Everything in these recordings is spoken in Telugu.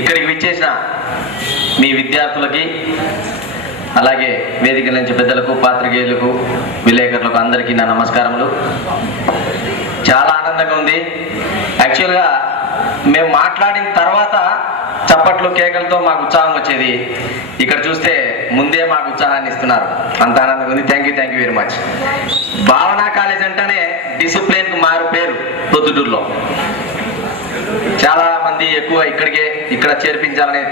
ఇక్కడికి విచ్చేసిన మీ విద్యార్థులకి, అలాగే వేదిక నుంచి పెద్దలకు, పాత్రికేయులకు, విలేకరులకు అందరికీ నా నమస్కారములు. చాలా ఆనందంగా ఉంది. యాక్చువల్గా మేము మాట్లాడిన తర్వాత చప్పట్లు, కేకలతో మాకు ఉత్సాహం వచ్చేది. ఇక్కడ చూస్తే ముందే మాకు ఉత్సాహాన్ని ఇస్తున్నారు. అంత ఆనందంగా ఉంది. Thank you very much. భావన కాలేజ్ అంటేనే డిసిప్లిన్కు మారు పేరు ప్రొద్దుటూరులో. చాలా మంది ఎక్కువ ఇక్కడ చేర్పించాలనే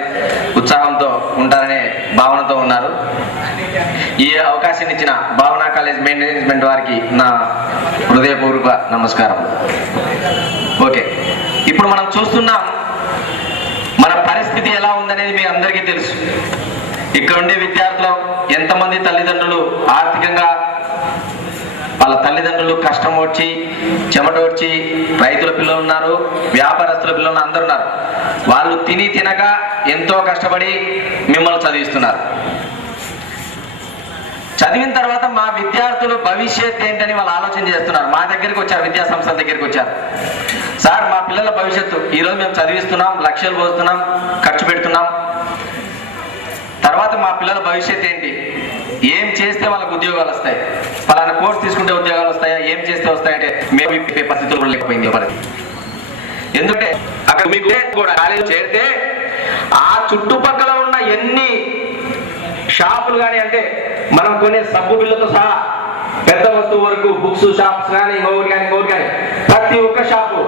ఉత్సాహంతో ఉంటారనే భావనతో ఉన్నారు. ఈ అవకాశం ఇచ్చిన భావన కాలేజ్ మేనేజ్మెంట్ వారికి నా హృదయపూర్వక నమస్కారం. ఓకే, ఇప్పుడు మనం చూస్తున్నాం మన పరిస్థితి ఎలా ఉందనేది మీ అందరికీ తెలుసు. ఇక్కడ ఉండే విద్యార్థులు ఎంతమంది తల్లిదండ్రులు ఆర్థికంగా వాళ్ళ తల్లిదండ్రులు కష్టం వచ్చి చెమట వచ్చి, రైతుల పిల్లలు ఉన్నారు, వ్యాపారస్తుల పిల్లలు అందరూ ఉన్నారు. వాళ్ళు తినక ఎంతో కష్టపడి మిమ్మల్ని చదివిస్తున్నారు. చదివిన తర్వాత మా విద్యార్థులు భవిష్యత్ ఏంటని వాళ్ళు ఆలోచన చేస్తున్నారు. మా దగ్గరికి వచ్చారు, విద్యా సంస్థల దగ్గరికి వచ్చారు. సార్, మా పిల్లల భవిష్యత్తు ఈరోజు మేము చదివిస్తున్నాం, లక్షలు పోస్తున్నాం, ఖర్చు పెడుతున్నాం. తర్వాత మా పిల్లల భవిష్యత్ ఏంటి, ఏం చేస్తే వాళ్ళకు ఉద్యోగాలు వస్తాయి, పలానా కోర్స్ తీసుకుంటే ఉద్యోగాలు వస్తాయా, ఏం చేస్తే వస్తాయంటే మేము పరిస్థితులు కూడా లేకపోయింది పరిస్థితి. ఎందుకంటే అక్కడ మీకు కూడా కాలేజీ చేరితే ఆ చుట్టుపక్కల ఉన్న ఎన్ని షాపులు కానీ, అంటే మనం కొనే సబ్బు బిళ్ళతో సహా పెద్ద వస్తువు వరకు, బుక్స్ షాప్స్ కానీ, ఇంకోటి కానీ ప్రతి ఒక్క షాపు,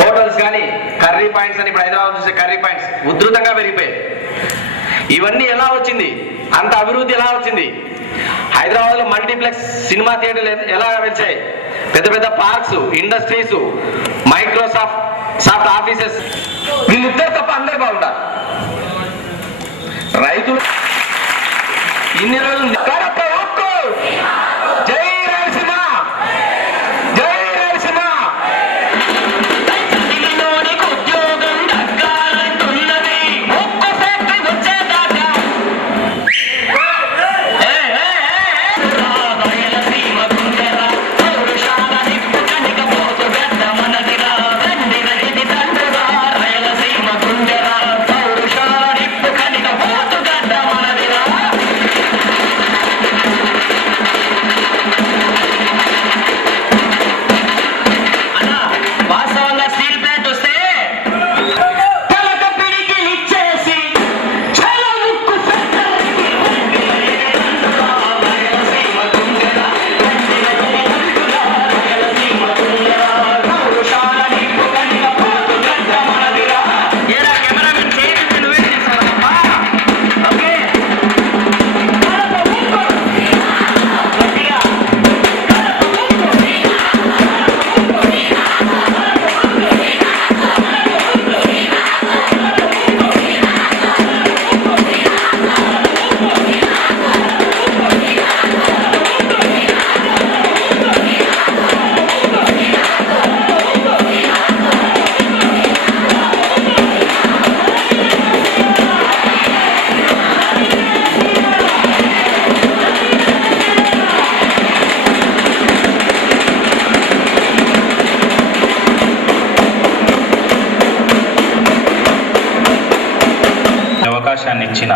హోటల్స్ కానీ, కర్రీ పాయింట్స్ అని ఇప్పుడు హైదరాబాద్ చూసే కర్రీ పాయింట్స్ ఉధృతంగా పెరిగిపోయాయి. ఇవన్నీ ఎలా వచ్చింది, అంత అభివృద్ధి ఎలా వచ్చింది? హైదరాబాద్ లో మల్టీప్లెక్స్ సినిమా థియేటర్లు ఎలా వెలిచాయి, పెద్ద పెద్ద పార్క్స్, ఇండస్ట్రీస్, మైక్రోసాఫ్ట్ ఆఫీసెస్. వీళ్ళిద్దరు తప్ప అందరు బాగుంటారు. రైతులు ఇన్ని రోజులు జై రాయలసీమ, జై రాయలసీమ. అవకాశాన్ని ఇచ్చిన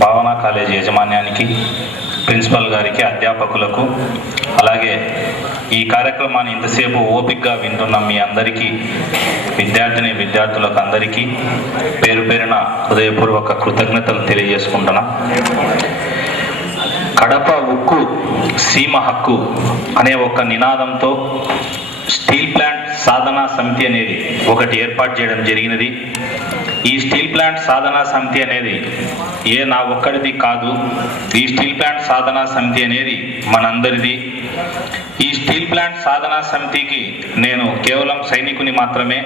భావన కాలేజీ యాజమాన్యానికి, ప్రిన్సిపల్ గారికి, అధ్యాపకులకు, అలాగే ఈ కార్యక్రమాన్ని ఇంతసేపు ఓపికగా వింటున్న మీ అందరికీ, విద్యార్థులకు అందరికీ పేరు పేరున హృదయపూర్వక కృతజ్ఞతలు తెలియజేసుకుంటున్నా. కడప ఉక్కు సీమ హక్కు అనే ఒక నినాదంతో స్టీల్ ప్లాంట్ సాధనా సమితి అనేది ఒకటి ఏర్పాటు చేయడం జరిగినది. ఈ స్టీల్ ప్లాంట్ సాధనా సమితి అనేది నా ఒక్కడిది కాదు. ఈ స్టీల్ ప్లాంట్ సాధనా సమితి అనేది మనందరిది. ఈ స్టీల్ ప్లాంట్ సాధనా సమితికి నేను కేవలం సైనికుని మాత్రమే.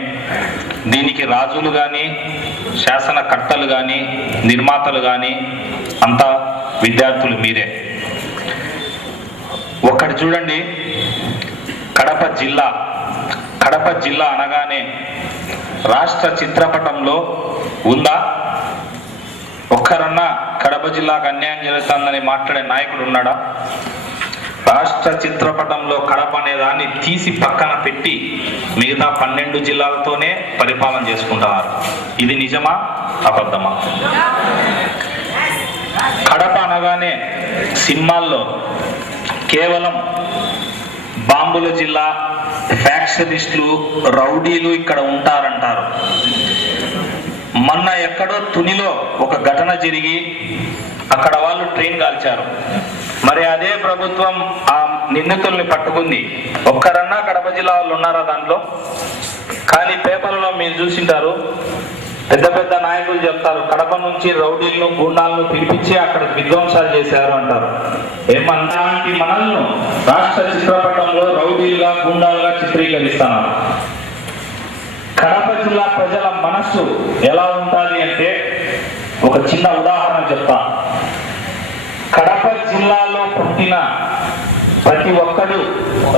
దీనికి రాజులు కానీ, శాసనకర్తలు కానీ, నిర్మాతలు కానీ అంతా విద్యార్థులు మీరే. ఒక్కటి చూడండి, కడప జిల్లా అనగానే రాష్ట్ర చిత్రపటంలో ఉందా? ఒక్కరన్నా కడప జిల్లాకు అన్యాయం జరుగుతుందని మాట్లాడే నాయకుడు ఉన్నాడా? రాష్ట్ర చిత్రపటంలో కడప అనే దాన్ని తీసి పక్కన పెట్టి మిగతా 12 జిల్లాలతోనే పరిపాలన చేసుకుంటున్నారు. ఇది నిజమా అబద్ధమా? కడప అనగానే సినిమాల్లో కేవలం బాంబుల జిల్లా, ఫ్యాక్షనిస్టులు, రౌడీలు ఇక్కడ ఉంటారంటారు. మొన్న ఎక్కడో తునిలో ఒక ఘటన జరిగి అక్కడ వాళ్ళు ట్రైన్ కాల్చారు. మరి అదే ప్రభుత్వం ఆ నిందితుల్ని పట్టుకుంది. ఒక్కరన్నా కడప జిల్లా వాళ్ళు ఉన్నారా దాంట్లో? కానీ పేపర్లో మీరు చూసింటారు, పెద్ద పెద్ద నాయకులు చెప్తారు కడప నుంచి రౌడీలను, గూండాలను పిలిపించి అక్కడ విధ్వంసాలు చేశారు అంటారు. ఏమన్నాంటి మనల్ని రాష్ట్ర చిత్రపటంలో రౌడీలుగా, గూండాలుగా చిత్రీకరిస్తున్నారు. కడప జిల్లా ప్రజల మనస్సు ఎలా ఉంటుంది అంటే ఒక చిన్న ఉదాహరణ చెప్తా. కడప జిల్లాలో పుట్టిన ప్రతి ఒక్కడు,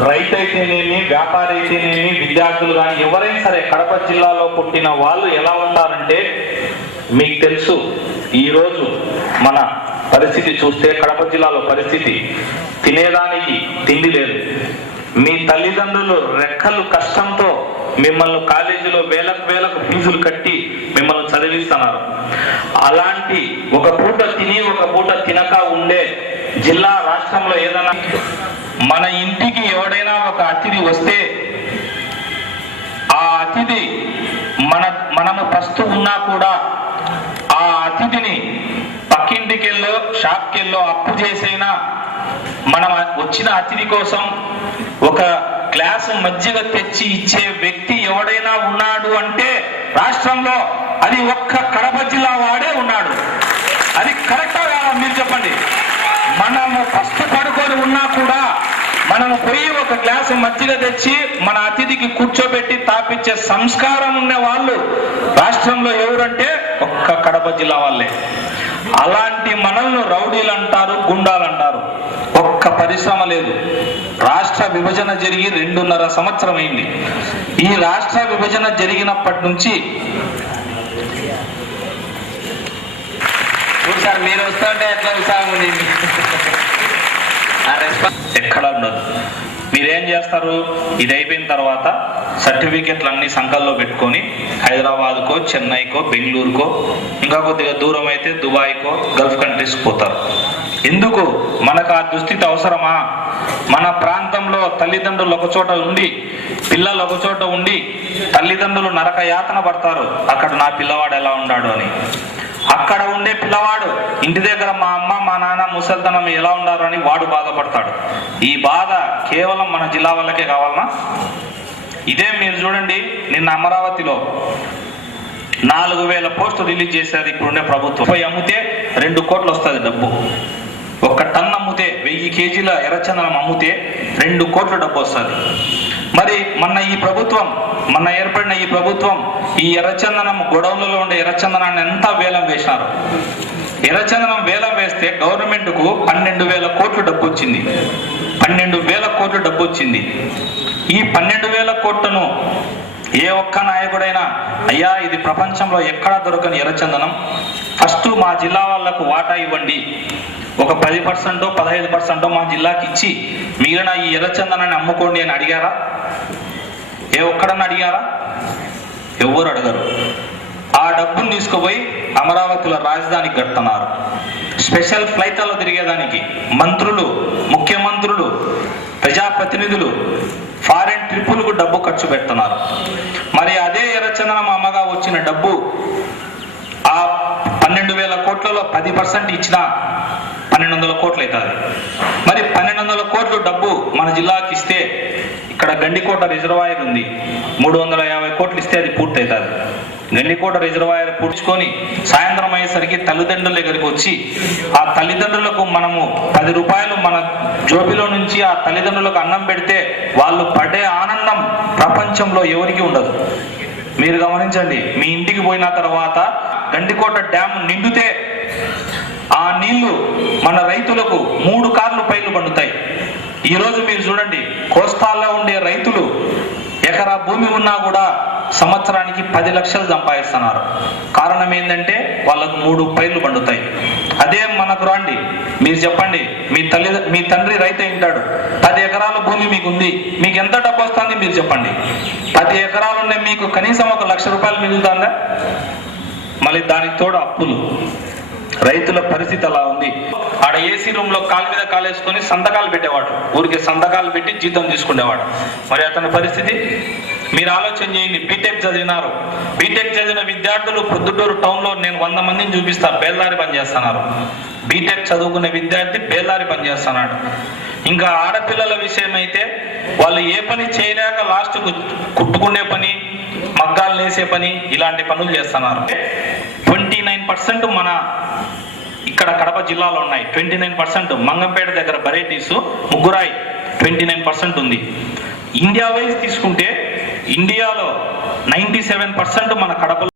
రైతు అయితేనేమి, వ్యాపారి అయితేనేమి, విద్యార్థులు కానీ ఎవరైనా సరే కడప జిల్లాలో పుట్టిన వాళ్ళు ఎలా ఉంటారంటే మీకు తెలుసు. ఈరోజు మన పరిస్థితి చూస్తే కడప జిల్లాలో పరిస్థితి తినేదానికి తిండి లేదు. మీ తల్లిదండ్రులు రెక్కలు కష్టంతో మిమ్మల్ని కాలేజీలో వేలకు ఫీజులు కట్టి మిమ్మల్ని చదివిస్తున్నారు. అలాంటి ఒక పూట తిని ఒక పూట తినక ఉండే జిల్లా రాష్ట్రంలో ఏదైనా, మన ఇంటికి ఎవడైనా ఒక అతిథి వస్తే ఆ అతిథి మనము పస్తు ఉన్నా కూడా ఆ అతిథిని పక్కింటికి వెళ్ళో, షాప్కి వెళ్ళో అప్పు చేసైనా మనం వచ్చిన అతిథి కోసం ఒక గ్లాసు మజ్జిగ తెచ్చి ఇచ్చే వ్యక్తి ఎవడైనా ఉన్నాడు అంటే రాష్ట్రంలో అది ఒక్క కడప జిల్లా వాడే ఉన్నాడు. అది కరెక్టా కాదా మీరు చెప్పండి? మనము ఫస్ట్ పడుకొని ఉన్నా కూడా మనము పోయి ఒక గ్లాసు మజ్జిగ తెచ్చి మన అతిథికి కూర్చోబెట్టి తాపించే సంస్కారం ఉన్న వాళ్ళు రాష్ట్రంలో ఎవరంటే ఒక్క కడప జిల్లా వాళ్ళే. అలాంటి మనల్ని రౌడీలు అంటారు, గుండాలు అంటారు. ఒక్క పరిశ్రమ లేదు. రాష్ట్ర విభజన జరిగి 2.5 సంవత్సరం అయింది. ఈ రాష్ట్ర విభజన జరిగినప్పటి నుంచి సార్ మీరు వస్తుంటే ఎట్లా ఉత్సాహం ఉంది? ఎక్కడ ఉండదు. మీరేం చేస్తారు? ఇది అయిపోయిన తర్వాత సర్టిఫికెట్లు అన్ని సంఘాల్లో పెట్టుకొని హైదరాబాద్కో, చెన్నైకో, బెంగళూరుకో, ఇంకా కొద్దిగా దూరం అయితే దుబాయ్కో, గల్ఫ్ కంట్రీస్కి పోతారు. ఎందుకు? మనకు ఆ దుస్థితి అవసరమా? మన ప్రాంతంలో తల్లిదండ్రులు ఒక చోట ఉండి, పిల్లలు ఒక చోట ఉండి, తల్లిదండ్రులు నరక యాతన పడతారు అక్కడ నా పిల్లవాడు ఎలా ఉన్నాడు అని. అక్కడ ఉండే పిల్లవాడు ఇంటి దగ్గర మా అమ్మ, మా నాన్న ముసల్తనం ఎలా ఉన్నారు అని వాడు బాధపడతాడు. ఈ బాధ కేవలం మన జిల్లా వాళ్ళకే కావాలనా? ఇదే మీరు చూడండి, నిన్న అమరావతిలో 4000 పోస్టులు రిలీజ్ చేశారు ఇప్పుడుండే ప్రభుత్వం. పోయి అమ్మితే 2 కోట్లు వస్తుంది డబ్బు. 1 టన్ అమ్మితే 1000 కేజీల ఎర్రచందనం అమ్మితే 2 కోట్ల డబ్బు వస్తుంది. మరి మొన్న ఏర్పడిన ఈ ప్రభుత్వం ఈ ఎర్రచందనం గొడవలలో ఉండే ఎర్రచందనాన్ని ఎంత వేలం వేసినారు. ఎర్రచందనం వేలం వేస్తే గవర్నమెంట్కు 12,000 కోట్లు డబ్బు వచ్చింది. 12,000 కోట్లు డబ్బు వచ్చింది. ఈ 12,000 కోట్లను ఏ ఒక్క నాయకుడైనా అయ్యా ఇది ప్రపంచంలో ఎక్కడా దొరకని ఎర్రచందనం, ఫస్ట్ మా జిల్లా వాళ్లకు వాటా ఇవ్వండి, ఒక 10%, 15% మా జిల్లాకి ఇచ్చి మిగిలిన ఈ ఎర్రచందనాన్ని అమ్ముకోండి అని అడిగారా? ఏ ఒక్కడన్నా అడిగారా? ఎవరు అడగరు. ఆ డబ్బును తీసుకుపోయి అమరావతిలో రాజధానికి కడుతున్నారు. స్పెషల్ ఫ్లైట్లలో తిరిగేదానికి మంత్రులు, ముఖ్యమంత్రులు, ప్రజాప్రతినిధులు ఫారెన్ ట్రిప్పులకు డబ్బు ఖర్చు పెడుతున్నారు. మరి అదే ఎర్రచందనం అమ్మగా వచ్చిన డబ్బు ఆ 12,000 కోట్లలో 10% ఇచ్చినా 1,200 కోట్లు అవుతుంది. మరి 1,200 కోట్లు డబ్బు మన జిల్లాకి ఇస్తే ఇక్కడ గండికోట రిజర్వాయర్ ఉంది, 350 కోట్లు ఇస్తే అది పూర్తి అవుతుంది. గండికోట రిజర్వాయర్ పూడ్చుకొని సాయంత్రం అయ్యేసరికి తల్లిదండ్రుల దగ్గరికి వచ్చి ఆ తల్లిదండ్రులకు మనము 10 రూపాయలు మన జోబిలో నుంచి ఆ తల్లిదండ్రులకు అన్నం పెడితే వాళ్ళు పడే ఆనందం ప్రపంచంలో ఎవరికి ఉండదు. మీరు గమనించండి, మీ ఇంటికి పోయిన తర్వాత గండికోట డ్యామ్ నిండితే ఆ నీళ్లు మన రైతులకు 3 కార్లు పైర్లు పండుతాయి. ఈరోజు మీరు చూడండి, కోస్తాల్లో ఉండే రైతులు ఎకరా భూమి ఉన్నా కూడా సంవత్సరానికి 10 లక్షలు సంపాదిస్తున్నారు. కారణం ఏంటంటే వాళ్ళకు 3 పైర్లు పండుతాయి. అదే మనకు రండి, మీరు చెప్పండి, మీ తండ్రి రైతు ఉంటాడు, 10 ఎకరాల భూమి మీకు ఉంది, మీకు ఎంత డబ్బు వస్తుంది మీరు చెప్పండి. 10 ఎకరాలు ఉండే మీకు కనీసం 1 లక్ష రూపాయలు మిగులుతుందా? మళ్ళీ దానికి తోడు అప్పులు. రైతుల పరిస్థితి అలా ఉంది. ఆడ ఏసీ రూమ్ లో కాలు మీద కాలేసుకొని సంతకాలు పెట్టేవాడు, ఊరికి సంతకాలు పెట్టి జీతం తీసుకునేవాడు. మరి అతని పరిస్థితి మీరు ఆలోచన చేయండి. బీటెక్ చదివినారు, బీటెక్ చదివిన విద్యార్థులు ప్రొద్దుటూరు టౌన్ లో నేను 100 మందిని చూపిస్తా బేల్దారి పని చేస్తున్నారు. బీటెక్ చదువుకునే విద్యార్థి బేల్దారి పని చేస్తున్నాడు. ఇంకా ఆడపిల్లల విషయం అయితే వాళ్ళు ఏ పని చేయలేక లాస్ట్ కుట్టుకునే పని, మగ్గాలు నేసే పని, ఇలాంటి పనులు చేస్తున్నారు. 29% మన ఇక్కడ కడప జిల్లాలో ఉన్నాయి. 29% మంగంపేట దగ్గర వెరైటీస్, ముగ్గురాయి 29% ఉంది. ఇండియా వైజ్ తీసుకుంటే ఇండియాలో 97% మన కడపలో